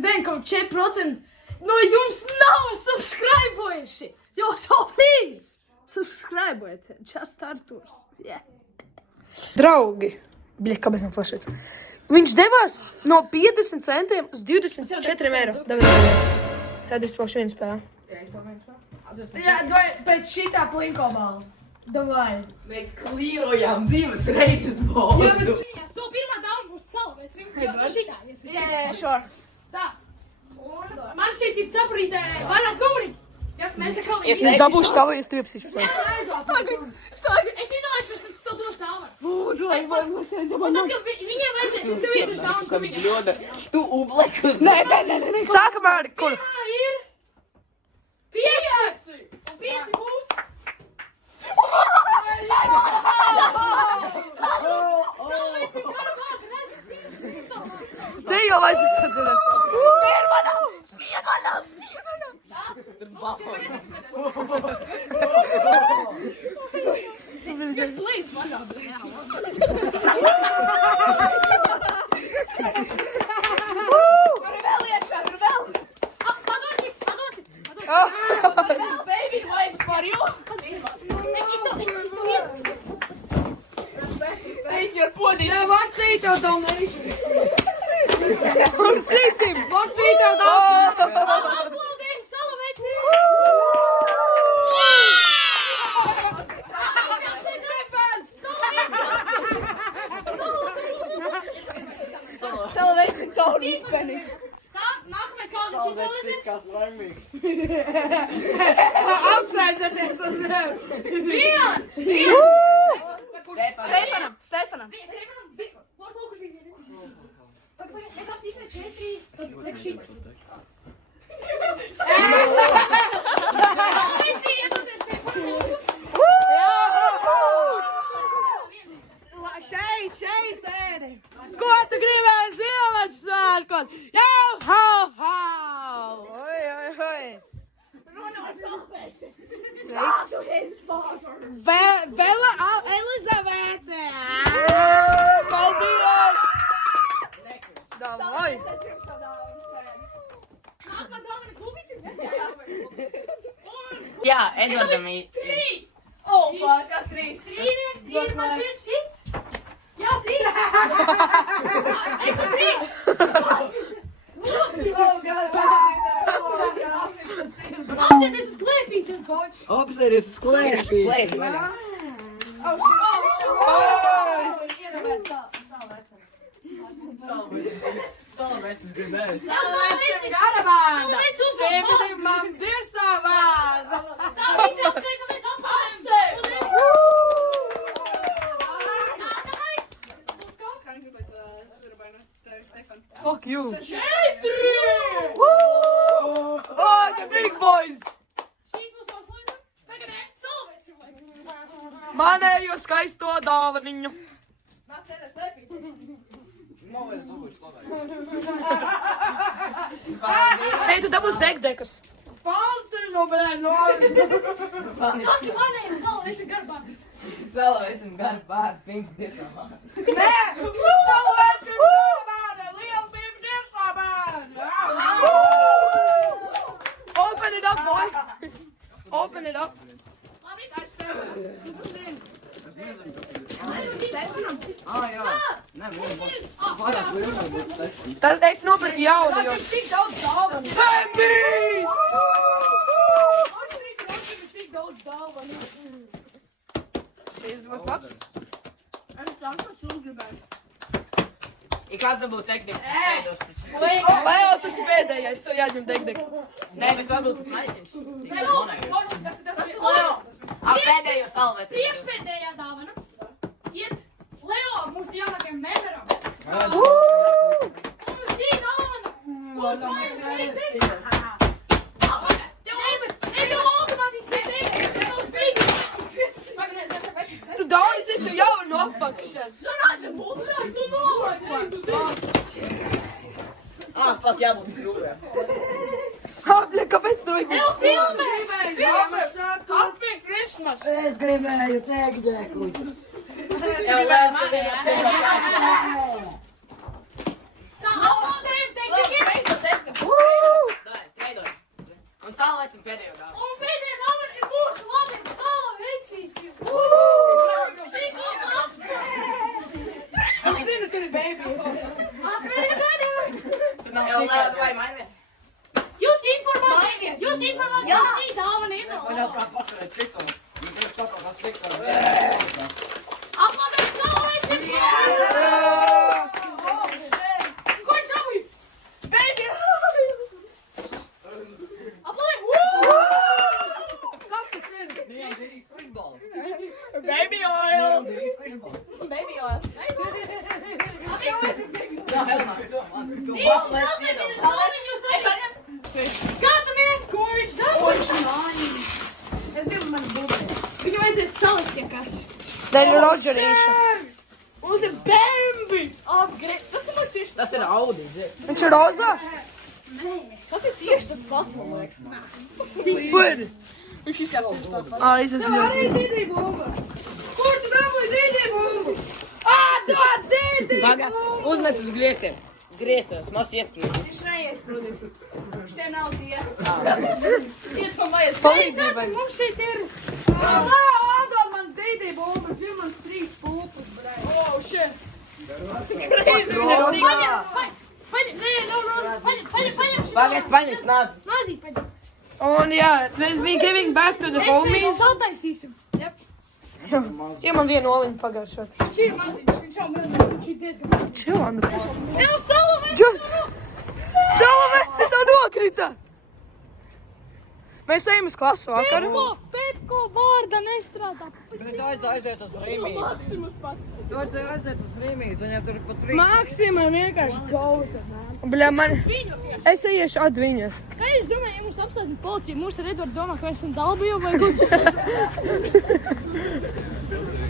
99,4% no jums nav subscribojuši. So please, subscribojiet. Just Arturs. Yeah. Draugi. Bļa, kāpēc man flašēt? Viņš devās no 50 centiem uz 24 eiro. Sēdīs vēl švienu spēlē. Jā, pēc šitā plinko balvas. Davai. Mēs klīrojām 2 reizes balvu. Jā, bet so pirmā dāma būs salvecim. Jā, sure. Tā. Man šeit ir caprītē vairāk numuri. Es dabūšu tavu, es tev iepsīšu. Stāgi. Es izolēšu, tad tev došu tāvu. Lūdzu, lai man sēdz. Un tad, kad viņiem vajadzēs, es tev iedušu tāvu. Tu ublekus. Nē. Sākam ar kur? Jā, ir 5. Un 5 būs. Te jau vajadzēs atzināt. Spieganā! Jūs plīdz manā, blēd. Tur vēl iekšā, tur vēl. Padosi. Baby wipes for you. Thank you, podīši. Jā, var sīt tev donation. Var sīt tev donation. Aplaudējam, salaveci. Salaveci, cauri izpeni. Tā, nākamais kaldiņš izvēlēsies. Kāds laimīgs. Apsēdzaties uz revu. Viens. Stefanam. Vors lūkuši bija vieni. Pagaid, mēs apstīsim 4. Tad liek šitas. Salaveci, iedodies Stefanam. Šeit, sēdi. Ko tu gribēji Ziemassvētkos? Jau, hau! Oi. Runā salpēci. Sveiks. Bela Elizavete. Paldies. Davai. Nākamā dāvana klubīti? Jā, Edvardam ir. 3. Oh, fuck, kas 3? 3 ir man šis. Jā, 3! Eko 3! Apsēties uz klēpītes, goč! Apsēties uz klēpītes! Plēsi vaļā. Salvecis gribēs. Salveci garavāda! Salveci uzvārdu! Man dirsā vāza! Tā visi apsēkamies aplaudēm! Fuck you! 4! Oh, the big boys! Šīs būs noslēgta. Tagad salveci vai? Manējo skaisto dāvaniņu. Nāc sēdēt klēpīt. Nav vairs dabūšu slavēt. Ei, tu dabūsi degdekus. Paltrinu, blē, no. Saki manēju salveci garbā. Salavecim garu pār, pirms dirsavāda. Nē! Salveci garbāda! Liela pirms dirsavāda! Open it up, boy! Open it up! Labi, kā es tev. Es nezinu, kāpēc. Stefanam. Jā. Nē, vairāk lielā būtu Stefan. Tad es nopirku jaunu, jo... Tik daudz dāvanu. Bambīs! Tik daudz dāvanu. Šis būs labs. Es tam, kas uzgribēju. Ir kāds dabūt teknikas spēdos pēc šī. Leo, tu esi pēdējais, tev jāņem degdegi. Nē, bet varbūt tas maisiņš. Tas ir Leo. Pēdējo salveci. Priekšpēdējā dāvana. Iet Leo, mūsu jaunākajam memberam. Un šī dāvana. Mūsu favorītis. Tev automātiski neteiks, tev nav spīdis. Tu daudz esi tev jau no apakšas. Tu nolaiž. Pat jābūt skrūvē. Apļa, kāpēc tu vajag uz Filmē! Happy Christmas! Es gribēju degdekus. Jau lai mani, Tā, aplaudējam teknikiem! Давай, маймес. Jūs informācija šī dāvana ir no Aplādēt slavēsim! Ko es dabūju? Baby oil! Aplādēt! Kas tas ir? Baby oil. Baby oil. Visi sasēdieties galviņus skatāmies, ko viņš dabūja! Es gribu mani būtēt. Viņu vajadzēs salikt, ja kas. Dēļ rožerīša. Mums ir bambis! Tas ir mums tieši Tas ir Audi. Viņš ir rozā? Tas ir tieši tas pats, man liekas. Budi. Viņš izskatās tieši tā pats. Ā, es esmu ļoti. dzīvīja bumba! Kur tu dabūji dzīvīja bumbu? Dod dzīvīja! Paga, uzmet uz griestiem. Griestos, maz iesprūdis. Viņš neiesprūdīs. Šitie nav tie. Iet pa majas. Palīdzībai. Mums šeit ir... Atdod man dzīvīja bumbas, ir mans 3 pulpus, brei. Oh, shit. Paņem. Paņem, nāc. Nāzī, paņem. Un jā, mēs bija giving back to the Mēs homies. sataisīsim. Jep. Ja man vienu oliņu pagājušot. Viņš ir maziņš, viņš jau mēdzinās, viņš ir diezgan maziņš. Čilām. Tev salamēt! Just. Salamets, tā nokrita. Mēs ejam uz klasu vakar. Pepko vārda nestrādā. Bet vajadzēja aiziet uz Rīmīti. Maksimus pat. Vajadzēja aiziet uz Rīmīti, viņam tur pa 3. Maksima vienkārši gauta. Bļā, man... Es iešu at viņas. Kā jūs domājat, ja mums apstādina policija, mūs tad Edvards domā, ka mēs esam dalbīju vai gudri?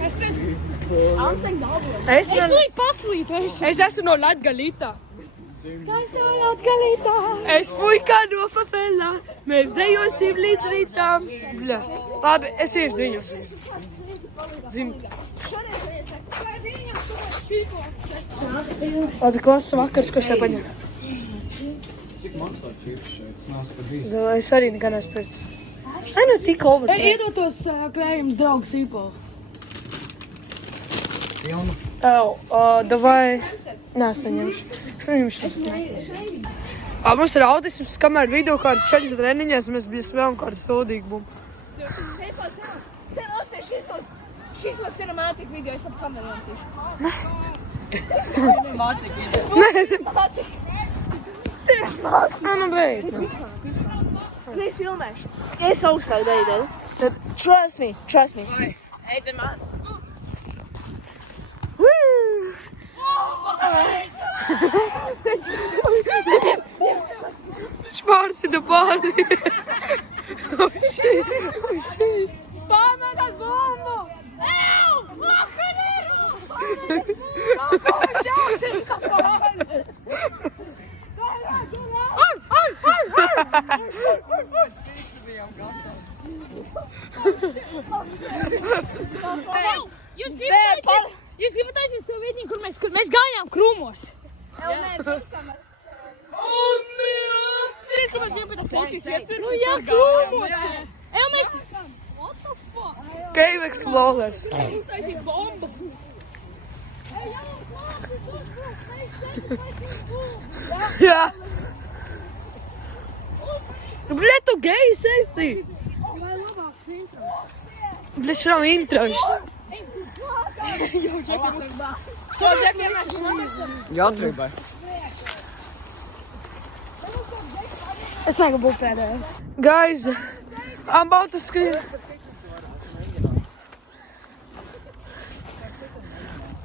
Es nezinu. Es Līdz paslīpēšu. esmu no Latgalītā. Skaista Latgalītā. Es puikā no Fafelā. Mēs dejosim līdz rītām. Bļā. Labi, es iešu viņus. Labi, klases vakars, ko es paņēmu. Cik maksā čips šeit? Es neesmu te bijis. Es arī nekā nespēc. Ai, nu tik over. Iedod tos krējums draugu sīpolu. Jaunu. Davai. Nē, es neņemšu. Es neņemšu tas. Mums ir autisms, kamēr video kāda čeļu treniņās, mēs bijām vēl kāda sodīga bumba. Šis būs cinemātika video, es ap kamerām tieši. Nu beidz. Es filmēšu. Es augstāk daidēju. Tad trust me. Ejam, man. Špārsida pāri. Oh shit. Pārmētāt bombu! Ew! Vakaniru! Jūs gribat aiziet to vietni, kur mēs gājām krūmos? Nu jā, krūmos! Ew, mēs... What the fuck? Cave Explorers. Uztaisīt bombu! Ej, jā, klāsi, Jā. Bļa, tu gejs esi. Bļa, šau intros. Jautrībai. Es negribu būt pēdējā. Guys, I'm about to scream.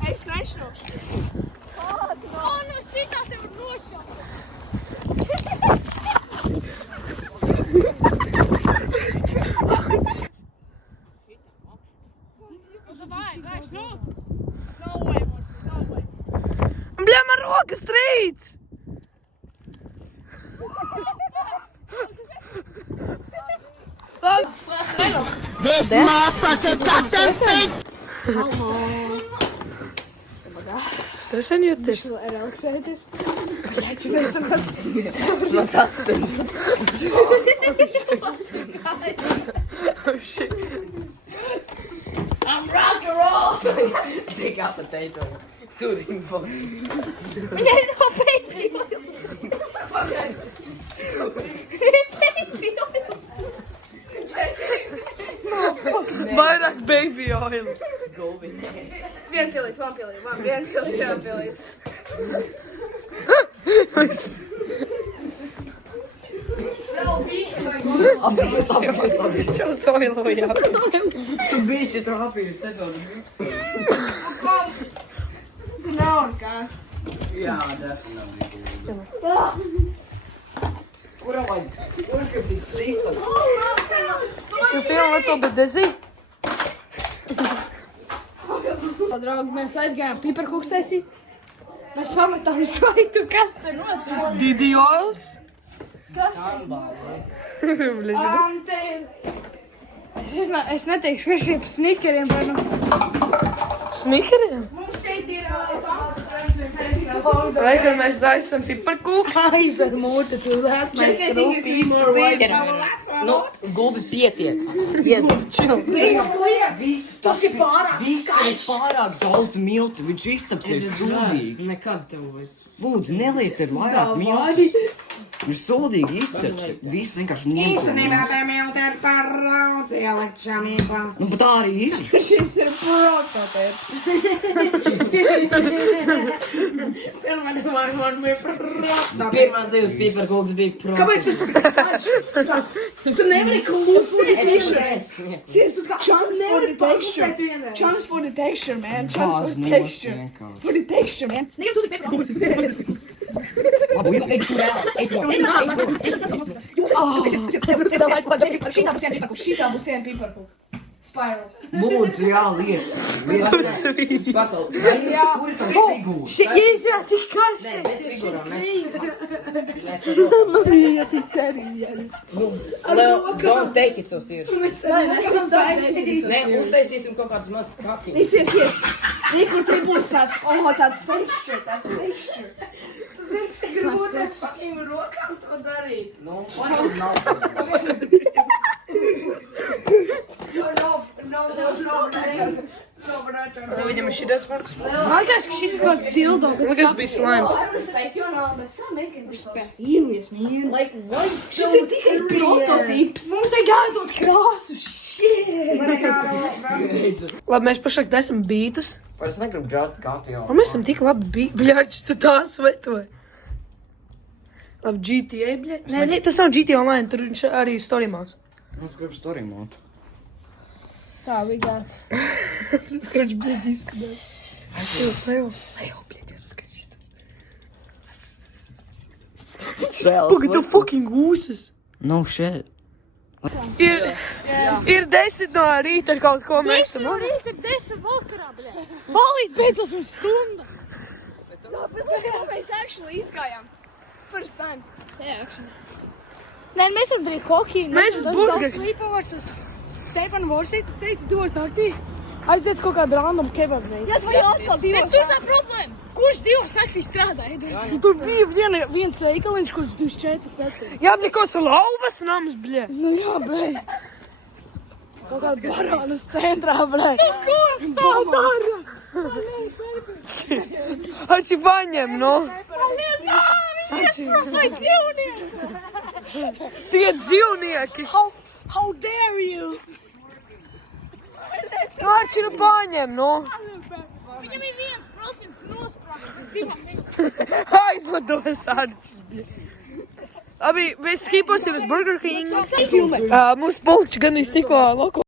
Es svešinošu. Nu šitā tev ir nošaukt! Vai, šūt! No way, no way. Bļa, man rokas trīc. This motherfucker got some big. Stresan jūties. Relaksēties. Man sastens. Oh shit. I'm rock and roll! Take out potato. Turing boy. Viņai nav baby! oil. Vien pilīt, vien pilīt. Čau soilojā. Tu bišķi trāpīji sev. Tu nav kas. Jā, tas Kura vajag? Kur kaip tik sīsta? Tu filmē to bedezi? Draugi, mēs aizgājām piparkūks taisīt. Mēs pamatām slaitu, kas te notiek. Didi oils? Kas? Bļeži. Ante. Es neteikšu, ka šie pa snikeriem vai nu. Snikeriem? Mums šeit ir Vai, kad mēs taisam piparkūks? aizar mūte, tu lēs mēs Nu, Gulbi pietiek. Tas ir pārāk skaļš. Pārāk daudz miltu, viņš izcepsies sūdīgi. Nekad tev vairs. Lūdzu, nelieciet vairāk miltus. Viņš sūdīgi izcepsies. Viss vienkārši Īstenībā ņemts. te milti ir par daudz ielikt šamībā. Nu, bet tā arī ir. Šis ir prototyps. Pirmās divas piparkūks bija prātīgi. Kāpēc tu Tu nevari klusēt Chunks for the texture. Chunks for the texture, man. Chunks for the texture. For the texture, man. Negribu tu tik piparkūks. Šitā būs viena piparkūka. Spiral. Lūdzu, jā, liec. Pasau, vai jūs kuri tam figūru? Šī izjā tik karš. Bez figūrām, Don't take it so serious. Nē, uztaisīsim kaut kādus mazs kakiņus. Yes. Kur te būs tāds, tāds texture. Tu zini, cik grūti ar fucking rokām to darīt. Nu, paši nav. Tev viņam ir šitāds marks? Man liekas, ka šis kāds dildo. Liekas, bija slimes. Šis ir tikai prototyps. Mums vajag jādod krāsu. Labi, mēs pašlaik taisam bītas. Es negribu grāt kātu jau. Un mēs esam tik labi bļaļķi, tu tā svetoji. Labi, GTA, bļaļ. Nē, tas nav GTA Online, tur viņš arī story mods. Es gribu story mode. Tā, we got. Es skaidrs, bļaļ, izskatās. Leo, bļaļ, es skaidrs. Pagad, tu fucking ūsas. No shit. Ir 10 no rīta ar kaut ko mēs esam. Rīt ir 10 vakarā, bļē. Balīt beidzas mums stundas. Mēs actually izgājām. First time. Yeah, actually. Nē, mēs varam darīt kokiju. Mēs uz burgeri. Slīpavars uz Stefanu Vorsītu teica 2 naktī. Aiziet kaut kādu random kebabu veidu. Jā, tu vai atkal divos. Tur tā problēma. Kurš 2 naktī strādāja? Tur bija viens veikaliņš, kurš 24/7. Jā, bļaļ, kaut kas lauvas nams, bļaļ. Nu jā, blē. Kaut kāda barānas centrā, blē. Kurš tā dara? Arči paņem, no. Lai dzīvnieki. Tie dzīvnieki. How dare you? Nu, Arči, nu paņem, no. Viņam ir 1% nosprāgts. Aizvados Arčis, bļaļ. Labi, mēs skiposim uz Burger King. Mūsu poliči gan tikko loko.